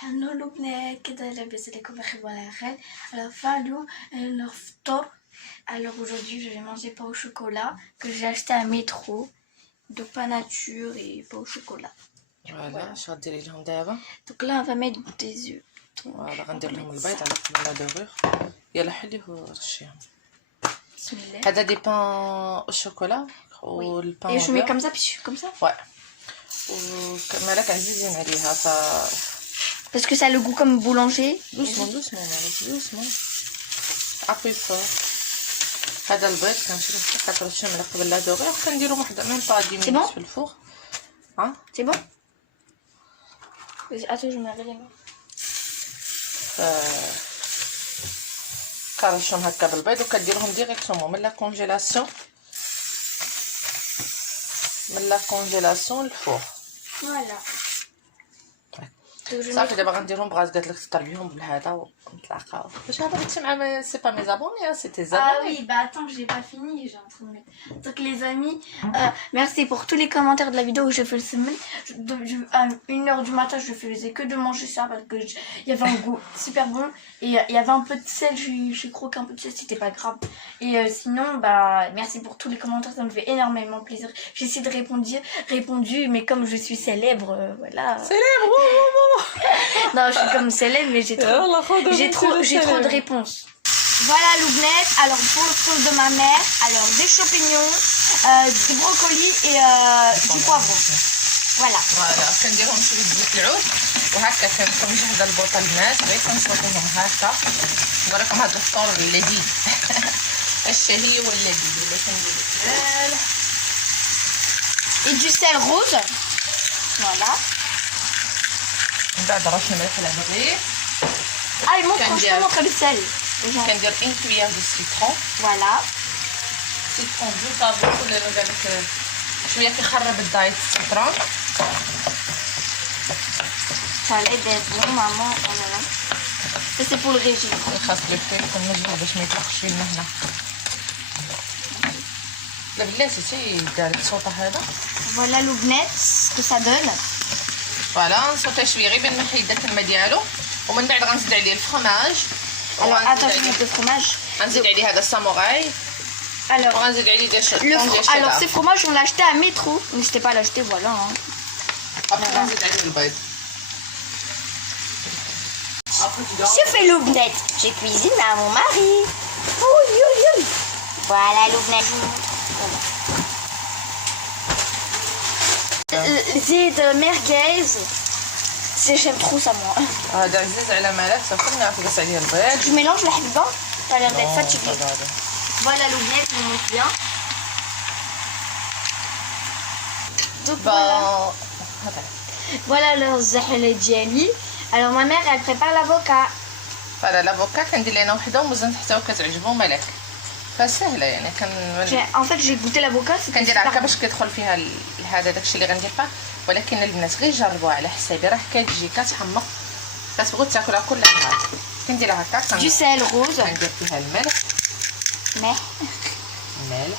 حنو لبنان كده لاباس عليكم بخير وعلى خير. Alors Fallou leur ftor. Alors aujourd'hui je vais manger pain au chocolat que j'ai acheté à métro. Donc pain nature et pain au chocolat. Voilà, je vais dire لهم دابا. Donc là on va mettre des œufs. Voilà, غندير لهم البيض على قبل لا دوغور. يلا حليه ورشيهم. بسم الله. هذا دي بان au chocolat و البان. Et je mets comme ça puis comme ça. Ouais. ومالك عزيزين عليها ف Parce que ça a le goût comme boulanger. doucement doucement مالك doucement. appuie fort. هذا البيض كنشري كترشيه من قبل لا دوغور كنديرو واحد ميم با 10 minutes في الفوغ. ها C'est bon? Attends, je me lave les mains. كنرشهم هكا بالبيض وكديرهم ديريكتومون من لا كونجيلاسيون للفوغ. Voilà. صافي دابا غنديرهم بغاز قالت لك تطر بهم بالهذا ونتلاقاو. واش هذا بغيتي مع سي با مي زابوني سي تي زابوني. Ah oui, bah attends, j'ai pas fini, j'ai en train de mettre. Donc les amis, merci pour tous les commentaires de la vidéo où je fais le semaine. À 1h du matin, je faisais que de manger ça parce que il y avait un goût super bon et il y avait un peu de sel, j'ai croqué un peu de sel, c'était pas grave. Et sinon, bah merci pour tous les commentaires, ça me fait énormément plaisir. J'ai essayé de répondu, mais comme je suis célèbre, voilà. Célèbre. Non, je suis comme célèbre, mais j'ai trop de réponses. Voilà Loubnette, alors pour le sauce de ma mère, alors des champignons, du brocoli et du poivron. Voilà. Voilà, كنديرهم شويه زيت العود وهكا كنكون مجهزه البوطه البنات بغيت نصوتهم هكا نوريكم هذا الفطور اللذيذ الشهي واللذيذ اللي كندير السل Et du sel rose. Voilà. من بعد رش الملح على الرغيف. Ah, il montre franchement le sel. كندير 1 cuillère de citron. Voilà. citron دو طابو ولا بالك شويه كيخرب الدايت السيترون. Ça l'aide d'être bon, maman. Oh là là. Ça c'est pour le régime. خاص لو فيه يكون مجهول باش ما يطلقش لنا هنا. لا بلاتي تي دار الصوطه هذا. Voilà Loubnette, ce que ça donne. فوالا نصوتيه شويه غير بين ما يحيد داك الماء ديالو ومن بعد غنزيد عليه الفرماج. Alors attends, je mets le fromage. غنزيد عليه هذا الساموراي. Alors, وغنزيد عليه ديال alors ces fromages on l'a acheté à métro. N'hésitez pas à l'acheter, voilà. Hein. après غنزيد عليه البيض. Je fais Loubnette. Je cuisine à mon mari. Oui, oui, oui. Voilà Loubnette. Zid merguez. J'aime trop ça moi. هذا عزيز على مالك صافي نعرف عليه البيض. Je mélange la habiba. T'as l'air d'être fatigué. Voilà Loubnette, je monte bien. Donc voilà le zahel diali. Alors ma mère elle prépare l'avocat. فوالا لافوكا كندير لينا وحده ومزال حتى هو كتعجبو مالك فسهله يعني En fait j'ai goûté l'avocat كندير هكا باش كيدخل فيها هذا داكشي اللي غندير فيه ولكن البنات غير جربوها على حسابي راه كتجي كتحمق كتبغوا تاكلها كل نهار كنديرها هكا دو سيل روز كندير فيها الملح ملح.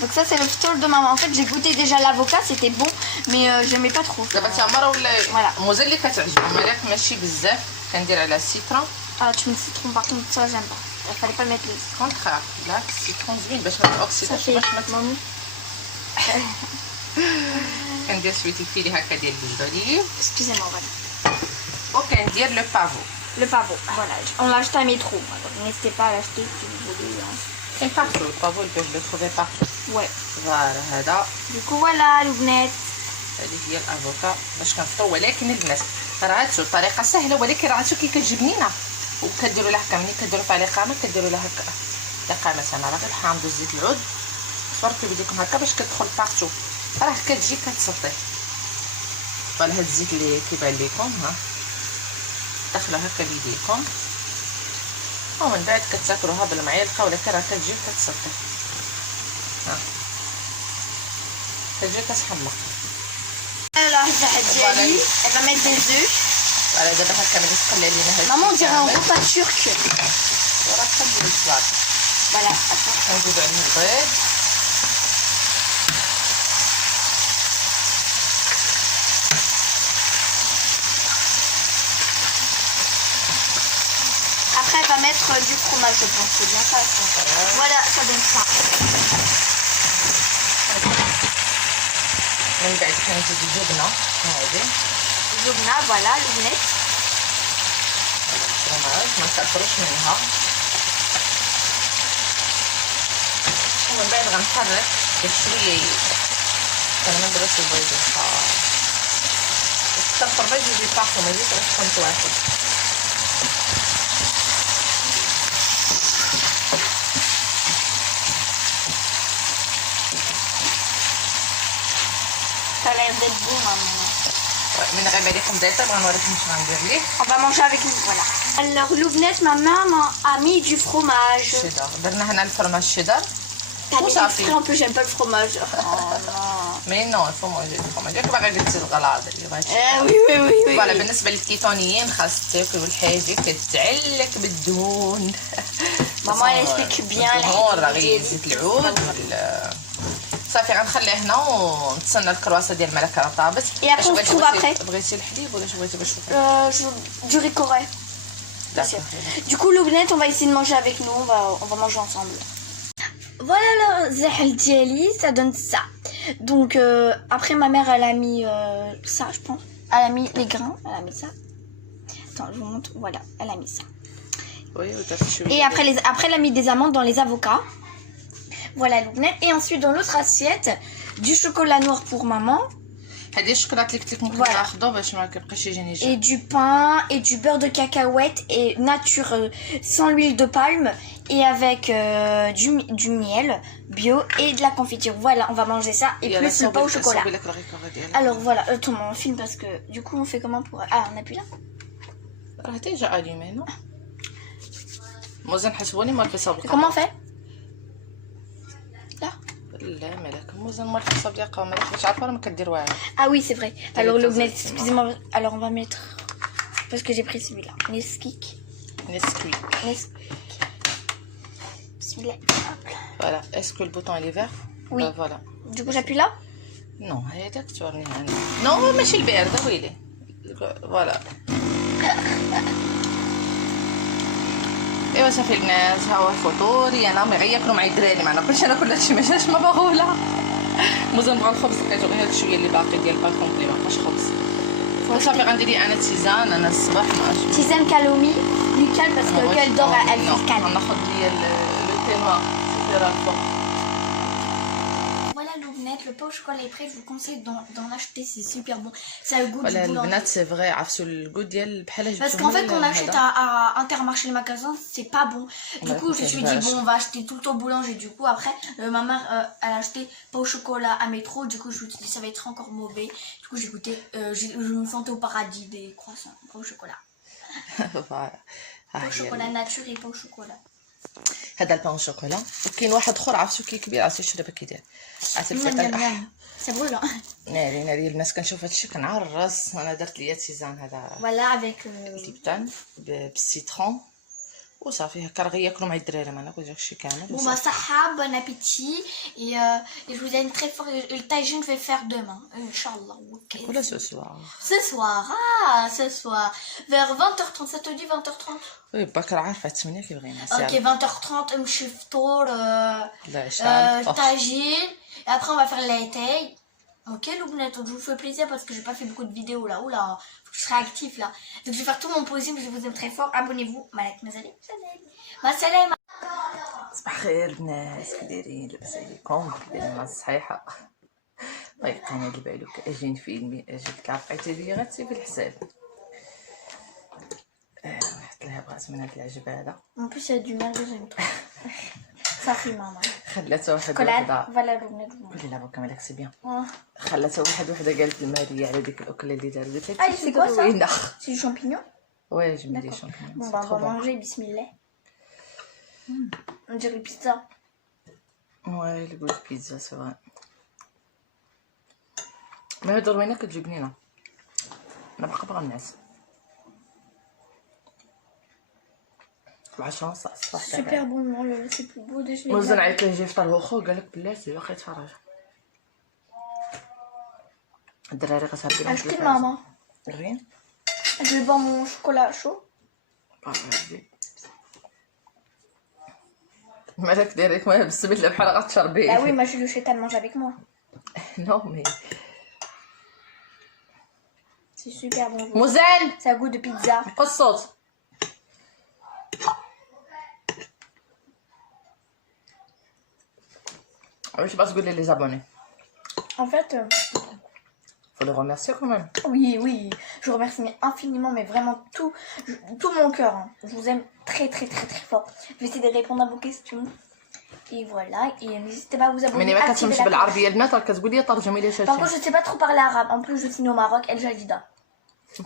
Donc ça c'est le ftour de maman. En fait j'ai goûté déjà l'avocat, c'était bon mais j'aimais pas trop. دابا تمر ولا Voilà. مزال اللي كتعجبو مالك ماشي بزاف كندير على السيترون. Ah tu mets le citron par contre ça j'aime pas. Il fallait pas mettre le citron. كونترا لا السيترون زوين باش ما تاكسيداش باش ما كندير شويه الفيلي هكا ديال الجدوليف. Excusez-moi voilà. وكندير لو بافو. Le pavot, voilà. On l'a acheté à métro. N'hésitez pas à l'acheter si vous voulez. Hein. كاين بارتو البافو اللي كتبغي تخوفي بارتو. Ouais. فوالا هذا. Du coup voilà Loubnette. هذه هي الافوكا باش كنفطرو ولكن البنات راه هادشي الطريقه سهله ولكن راه هادشي كي كتجي بنينه وكديروا لها هكا ملي كديروا فيها الاقامه كديروا لها هكا الاقامه انا راه غير حامضوا زيت العود صفرتوا بيديكم هكا باش كتدخل بارتو راه كتجي كتسطي. فوالا هاد الزيت اللي كيبان لكم ها دخلوا هكا بيديكم ومن بعد كتاكلوها بالمعلقه ولكن راه كتجي كتسطي ها كتجي كتحمق. Alors elle va mettre des œufs. Voilà, دابا هكا ملي تقلي لينا هاد Maman on dirait un repas turc. وراه كنديرو الصباط. Voilà, attends. كنزيدو عليه البيض va mettre du fromage, je pense. C'est bien ça. Voilà, ça donne ça. من بعد كنزيد الجبنه هذه Jobna, voilà, l'omelette. فرماج ما نكثروش منها ومن بعد غنحرك بشويه كنمدرس البيض الحار كتر البيض يجي طاحو ما يجيش غير خمس واحد Ça a l'air d'être bon, maman. من غير ما يكون دايطه بغا نوريكم شنو غندير ليه On va manger avec nous, voilà. Alors, l'omelette, ma maman a mis du fromage. شيدر درنا هنا الفرماج شيدر T'as dit وصافي exprès, en plus, j'aime pas le fromage. Oh non. مي نو الفو موجود الفرماج ياك باغي قلتي الغلاظ اللي بغيتي Oui, oui, oui, oui. فوالا بالنسبه للكيتونيين خاص تاكلوا الحاجه كتعلك بالدهون Maman, elle explique bien. الدهون راه غير زيت العود صافي غنخليه هنا ونتسنى الكرواسه ديال الملكه راه طابت Et après, on se trouve après. بغيتي الحليب ولا بغيتي باش Du ricoré. Du coup, l'omelette, on va essayer de manger avec nous. On va manger ensemble. Voilà le zahel diali, ça donne ça. Donc, après, ma mère, elle a mis ça, je pense. Elle a mis les grains, elle a mis ça. Attends, je vous montre. Voilà, elle a mis ça. Et après, elle a mis des amandes dans les avocats. Voilà l'omelette. Et ensuite, dans l'autre assiette, du chocolat noir pour maman. هذه الشوكولات اللي قلت لكم ناخذو باش ما كيبقاش يجيني Et du pain et du beurre de cacahuète et nature sans l'huile de palme et avec du miel bio et de la confiture. Voilà, on va manger ça et plus le pain au chocolat. Alors voilà, attends, on filme parce que du coup on fait comment pour... Ah, on appuie là. راه déjà allumé non موزن حسبوني ما كيصاوب Comment on fait? Là. لا مالك موزن ما كيصاوب لي قهوه مالك مش عارفه راه ما كدير والو Ah oui, c'est vrai. Alors l'omelette, excusez-moi. Alors on va mettre... Parce que j'ai pris celui-là. Nesquik. Nesquik. Bismillah. Hop. Voilà, est-ce que le bouton il est vert? Oui. Voilà. Du coup j'appuie là. Non, هذاك تورني هنا. نو ماشي البارده ويلي. فوالا. ايوا صافي البنات ها هو فطوري انا مي غياكلوا معايا الدراري ما ناكلش انا كلشي ماشي ما باغولا موزن بغا الخبز لقيتو غير هاد شويه اللي باقي ديال البان كومبلي ما بقاش خبز صافي غندير لي انا تيزان انا الصباح ما Tisane calomie, Lucas parce que elle dort, elle fait calme. غناخذ لي لو تي نوار في الفوق. Voilà l'omelette, le pain au chocolat est prêt, je vous conseille d'en acheter, c'est super bon. Ça a le goût du ولا boulanger. البنات سي فغي عرفتوا الكو ديال بحال Parce qu'en fait, quand on achète à Intermarché, le magasin, c'est pas bon. Du coup, je me suis dit, bon, on va acheter tout le temps boulanger. Du coup, après, ma mère, elle a acheté pain au chocolat à métro. Du coup, je me suis dit, ça va être encore mauvais. Du coup, j'ai goûté, je me sentais au paradis des croissants, pain au chocolat. فوالا Pain au chocolat nature et pain au chocolat. هذا البان شوكولا وكاين واحد اخر عرفتو كي كبير عرفتي شرب كيدير عرفتي الفتى C'est brûlant. ناري ناري الناس كنشوف هادشي كنعرس انا درت ليا تيزان هذا Voilà avec اللبتان بالسيترون وصافي هكا راه ياكلوا مع الدراري ما ناكلش داكشي كامل bon bah saha, bon appétit et je vous aime très fort et le tagine je vais le faire demain Inch'Allah. Ok. ولا سو سوار Ce soir vers 20h30 ça te dit 20h30 وي بكره عارفه 8 كيبغينا ok 20h30 نمشي فطور لا شعل tagine et après on va faire la taille. Ok Loubnette, je vous fais plaisir parce que j'ai pas fait beaucoup de vidéos là. Oula, faut que je serai actif là. Donc je vais faire tout mon possible, je vous aime très fort. Abonnez-vous. Malek Mazali. Ma salam. صباح الخير الناس كي دايرين لاباس عليكم دايرين مع الصحيحه طيب انا اللي بالك اجي فيلمي اجي كعقيتي لي غتسي في الحساب نحط لها بغات من هاد العجبه En plus, il y a du mal, j'aime trop. Ça fait maman. خلاتها واحد Chocolat, وحده voilà le قولي لها بكا مالك سي بيان Oh. خلاتها واحد وحده قالت الماريه على ديك الاكله اللي دارت قلت Ah, c'est quoi ça? زوينه C'est du champignon? ouais je mets des D'accord. champignons Bon, c'est bah, on trop va bon manger, bismillah. On dirait pizza. ouais le goût de pizza c'est vrai mais هاد الروينه كتجي بنينه انا باقا باغا الناس العشرة ونص الصباح Super bon, non, c'est plus beau de je vais موزن عيط ليه يجي يفطر هو خو قالك بلاتي باقي يتفرج الدراري غتهبي لهم acheter maman. غين Je vais boire mon chocolat chaud. باغي مالك دايرك ما بالسبيل بحال غتشربي. Bah oui, moi je le fais tellement mange avec moi. Non mais C'est super bon. مزال Ça a goût de pizza. نقص الصوت. واش باغا تقولي لي زابوني؟ En fait, faut les remercier quand même. oui, oui, je vous remercie mais infiniment, mais vraiment tout mon cœur. Hein. Je vous aime très très très très fort. Je vais essayer de répondre à vos questions. Et voilà, et n'hésitez pas à vous abonner. ملي ما activer كتفهمش la cloche. بالعربيه البنات راه كتقولي طرجمي لي شي Par contre, je sais pas trop parler arabe. En plus, je suis née au Maroc, El Jadida.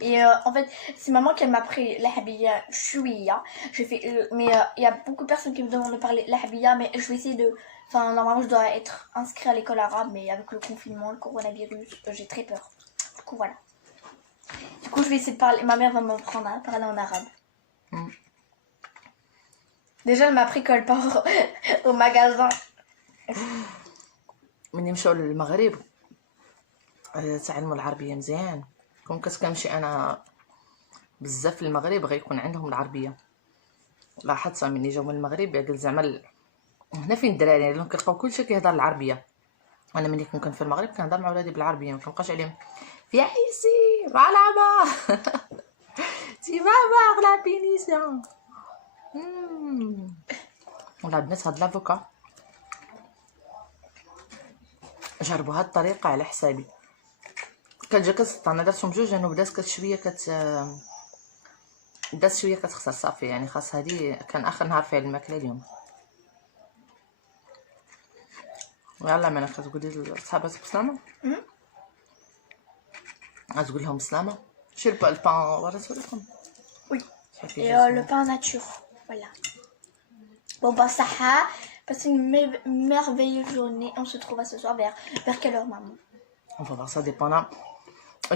Et en fait, c'est maman qui m'a appris la habilla chouïa. J'ai fait, mais il y a beaucoup de personnes qui me demandent de parler la habilla, mais je vais essayer de. Enfin, normalement, je dois être inscrit à l'école arabe, mais avec le confinement, le coronavirus, j'ai très peur. Du coup, voilà. Du coup, je vais essayer de parler. Ma mère va m'apprendre à parler en arabe. Déjà, elle m'a appris quand elle part au magasin. ملي نمشيو للمغرب تعلموا العربيه مزيان. كون كنمشي انا بزاف في المغرب غيكون عندهم العربيه. لاحظت ملي جاو من المغرب قال زعما هنا فين الدراري لانهم كيلقاو كلشي كيهضر العربيه. انا ملي كنت في المغرب كنهضر مع ولادي بالعربيه، ما كنبقاش عليهم في عيسي مع لعبه تي بابا لا بينيسيون. ولا البنات هاد لافوكا جربوا هاد الطريقه على حسابي. كتجي كتسطى، انا درتهم بجوج لانه بدات شويه بدات شويه كتخسر صافي، يعني خاص هادي كان اخر نهار فيها الماكله اليوم. يلا مانا كتقولي لصحاباتك بسلامه؟ غتقول لهم بسلامه؟ شي البان وريتو لكم؟ Oui. Et le pain nature. Voilà. Bon, bah, ça a. Passez une merveilleuse journée. On se trouve à ce soir vers quelle heure, maman? On va voir ça dépendant.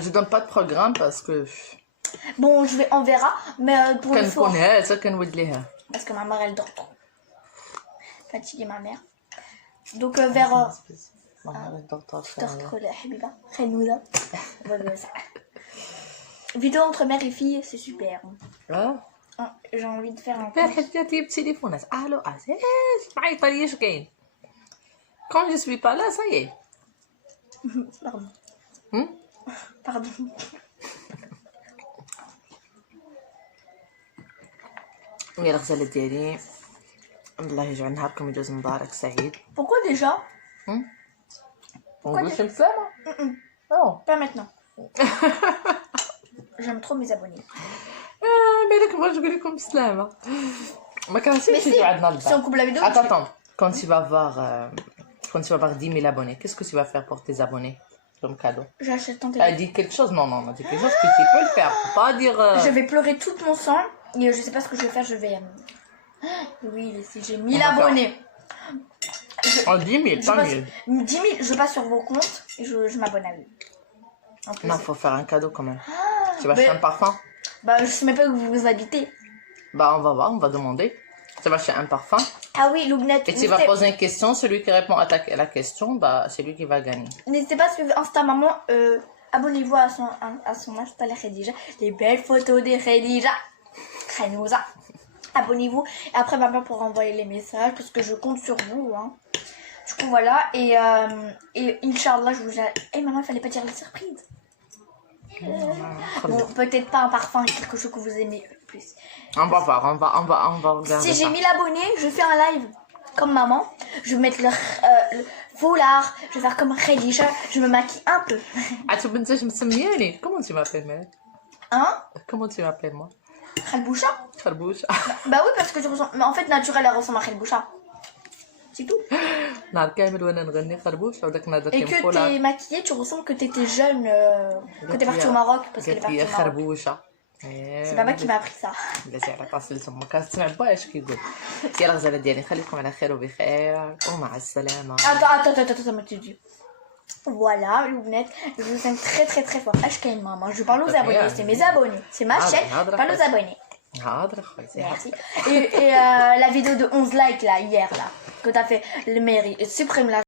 Je donne pas de programme parce que. Bon, on verra. Mais pour le soir. Parce que ma mère, elle dort trop. Fatiguée, ma mère. Donc, vers. Ma mère, elle dort trop. Dort trop, la Habiba. Khenouda. Vidéo entre mère et fille, c'est super. Ah. J'ai envie de faire un حتى بتليفونات الو عزيز معيطه لي اش كاين quand je suis pas là ça y est. Pardon. Pardon. يا الغزاله ديالي الله يجعل نهاركم يجوز مبارك سعيد. Pourquoi déjà? On veut le faire? Non, pas maintenant. J'aime trop mes abonnés. مالك بغيت نقول لكم بسلامه. ما كنعرفش يجيو عندنا البال. Si on coupe la vidéo. Attends, quand tu vas avoir 10 000 abonnés, qu'est-ce que tu vas faire pour tes abonnés comme cadeau? J'achète ton téléphone. Dis quelque chose, non, dis quelque chose que tu peux le faire. Faut pas dire. Je vais pleurer tout mon sang et je sais pas ce que je vais faire. Je vais. Oui, si j'ai 1000 abonnés. Oh, 10 000, pas 1000. 10 000, je passe sur vos comptes et je m'abonne à eux. Non, faut faire un cadeau quand même. Tu vas acheter un parfum? Bah, je sais même pas où vous habitez. Bah, on va voir, on va demander. Tu vas acheter un parfum. Ah oui, Loubnette. Et tu vas poser une question, celui qui répond à la question, bah, c'est lui qui va gagner. N'hésitez pas à suivre Insta Maman. Abonnez-vous à son Insta, la Khadija. Les belles photos de Khadija. Khanouza. Abonnez-vous. Et après, maman pourra envoyer les messages parce que je compte sur vous. Hein. Du coup, voilà. Et Inch'Allah, je vous. Eh, maman, il fallait pas dire la surprise. Bon, peut-être pas un parfum, quelque chose que vous aimez plus. On va voir, on va regarder. Si j'ai 1000 abonnés, je fais un live comme maman. Je vais mettre le foulard, je vais faire comme Khadija, je me maquille un peu. Ah, tu me dis, comment tu m'appelles, mec? Hein? Comment tu m'appelles, moi? Khalboucha? Khalboucha. Bah oui, parce que tu ressembles. Mais en fait, naturel, elle ressemble à Khalboucha. C'est tout. Et que t'es maquillée, tu ressembles que t'étais jeune, que t'es partie au Maroc. Parce qu'elle est partie au Maroc. C'est papa qui m'a appris ça. Attends, tu dis. Voilà, Loubnette, je vous aime très très très fort. HKM maman, je parle aux abonnés, c'est mes abonnés, c'est ma chaîne, je parle aux abonnés. Merci. Et la vidéo de 11 likes là, hier là, que t'as fait le mairie, supprime la